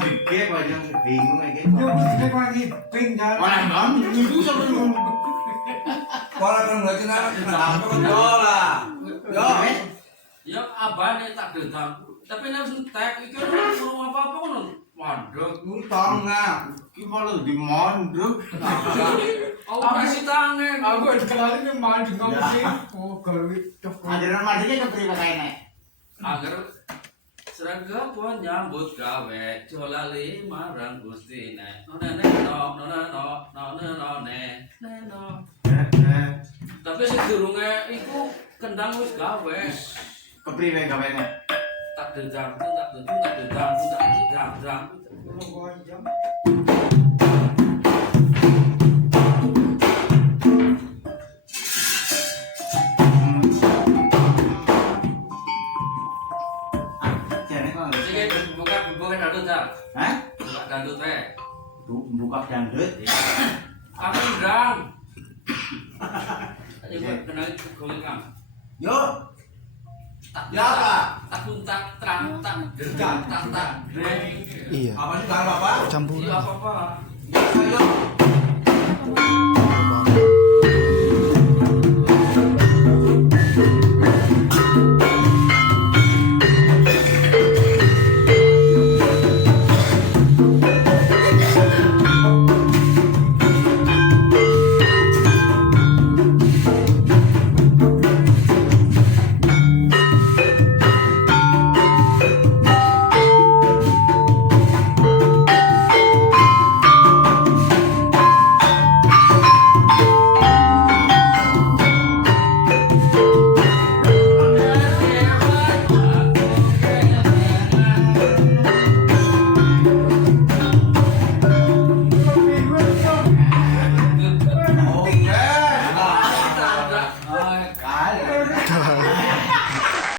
mandek kok yang bingung iki. Yo wis lagi ping kan. Ora ngam iku sampe ngono. Ora kan berarti nak yo lah. Yo. Ya abane tak dedang. Tapi nek langsung tek iki ora ngurung apa-apa ngono. Mandek. Utang ngap. Ki malah di mondok. Aku kasih tangan. Aku dikelali ke mandi ngomong oh gawe tok. Ajaran mandeknya kepriwe kae nek. Agar seragam pun nyambut gawe jolali marang Gusti nek. None no no. Tapi sedurunge iku kendang wis gawe. Kepriwe gawene? Tak dedang. Jane kok Sing buka dangdut ta. Hah? Buka dangdut wae. Buka dangdut. Aku ndang. Tadi gua kenal golek Kang. Yo, Tak ya apa? tak kuntak terang tak dreng. Iya, Apa sih kalau apa? campuran. Iya apa-apa. Ayo.